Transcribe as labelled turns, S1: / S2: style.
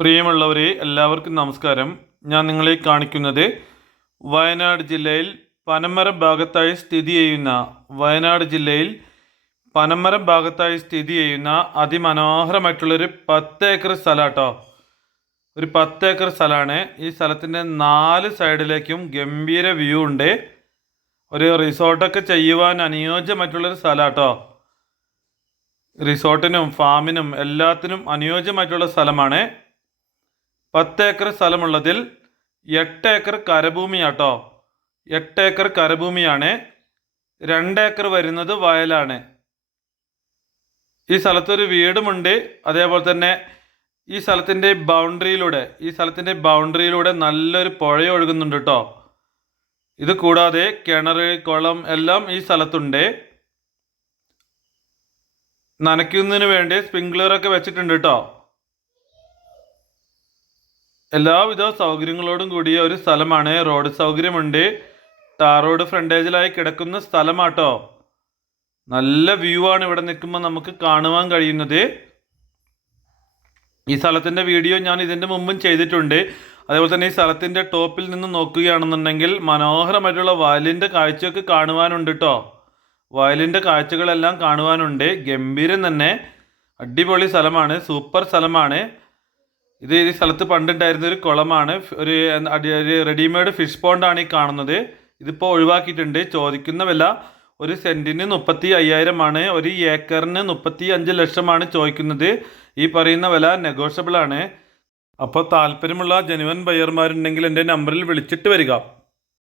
S1: പ്രിയമുള്ളവരെ എല്ലാവർക്കും നമസ്കാരം. ഞാൻ നിങ്ങളെ കാണിക്കുന്നത് വയനാട് ജില്ലയിൽ പനമരം ഭാഗത്തായി സ്ഥിതി ചെയ്യുന്ന വയനാട് ജില്ലയിൽ പനമരം ഭാഗത്തായി സ്ഥിതി ചെയ്യുന്ന അതിമനോഹരമായിട്ടുള്ളൊരു പത്ത് ഏക്കർ സ്ഥലാട്ടോ ഒരു പത്ത് ഏക്കർ സ്ഥലമാണ്. ഈ സ്ഥലത്തിന്റെ നാല് സൈഡിലേക്കും ഗംഭീര വ്യൂ ഉണ്ട്. ഒരു റിസോർട്ടൊക്കെ ചെയ്യുവാൻ അനുയോജ്യമായിട്ടുള്ളൊരു സ്ഥലമാട്ടോ. റിസോർട്ടിനും ഫാമിനും എല്ലാത്തിനും അനുയോജ്യമായിട്ടുള്ള സ്ഥലമാണ്. പത്ത് ഏക്കർ സ്ഥലമുള്ളതിൽ എട്ട് ഏക്കർ കരഭൂമിയാട്ടോ. എട്ട് ഏക്കർ കരഭൂമിയാണ്. രണ്ട് ഏക്കർ വരുന്നത് വയലാണ്. ഈ സ്ഥലത്തൊരു വീടുമുണ്ട്. അതേപോലെ തന്നെ ഈ സ്ഥലത്തിന്റെ ബൗണ്ടറിയിലൂടെ ഈ സ്ഥലത്തിന്റെ ബൗണ്ടറിയിലൂടെ നല്ലൊരു പുഴ ഒഴുകുന്നുണ്ട് കേട്ടോ ഇത് കൂടാതെ കിണർ കുളം എല്ലാം ഈ സ്ഥലത്തുണ്ട്. നനയ്ക്കുന്നതിന് വേണ്ടി സ്പ്രിംഗ്ലറൊക്കെ വെച്ചിട്ടുണ്ട് കേട്ടോ എല്ലാവിധ സൗകര്യങ്ങളോടും കൂടിയ ഒരു സ്ഥലമാണ്. റോഡ് സൗകര്യമുണ്ട്. ടാർ റോഡ് ഫ്രണ്ടേജിലായി കിടക്കുന്ന സ്ഥലമാട്ടോ. നല്ല വ്യൂ ആണ് ഇവിടെ നിൽക്കുമ്പോൾ നമുക്ക് കാണുവാൻ കഴിയുന്നത്. ഈ സ്ഥലത്തിന്റെ വീഡിയോ ഞാൻ ഇതിന്റെ മുമ്പും ചെയ്തിട്ടുണ്ട്. അതേപോലെ തന്നെ ഈ സ്ഥലത്തിന്റെ ടോപ്പിൽ നിന്ന് നോക്കുകയാണെന്നുണ്ടെങ്കിൽ മനോഹരമായിട്ടുള്ള വയലിന്റെ കാഴ്ചയൊക്കെ കാണുവാനുണ്ട് കേട്ടോ വയലിന്റെ കാഴ്ചകളെല്ലാം കാണുവാനുണ്ട്. ഗംഭീരം തന്നെ. അടിപൊളി സ്ഥലമാണ്. സൂപ്പർ സ്ഥലമാണ്. ഇത് ഈ സ്ഥലത്ത് പണ്ടുണ്ടായിരുന്ന ഒരു കുളമാണ്. ഒരു റെഡിമെയ്ഡ് ഫിഷ് പോണ്ടാണ് ഈ കാണുന്നത്. ഇതിപ്പോൾ ഒഴിവാക്കിയിട്ടുണ്ട്. ചോദിക്കുന്ന വില ഒരു സെന്റിന് മുപ്പത്തി അയ്യായിരമാണ് ഒരു ഏക്കറിന് മുപ്പത്തി അഞ്ച് ലക്ഷമാണ് ചോദിക്കുന്നത്. ഈ പറയുന്ന വില നെഗോഷ്യബിൾ ആണ്. അപ്പോൾ താല്പര്യമുള്ള ജനുവൻ ബയ്യർമാരുണ്ടെങ്കിൽ എന്റെ നമ്പറിൽ വിളിച്ചിട്ട് വരിക.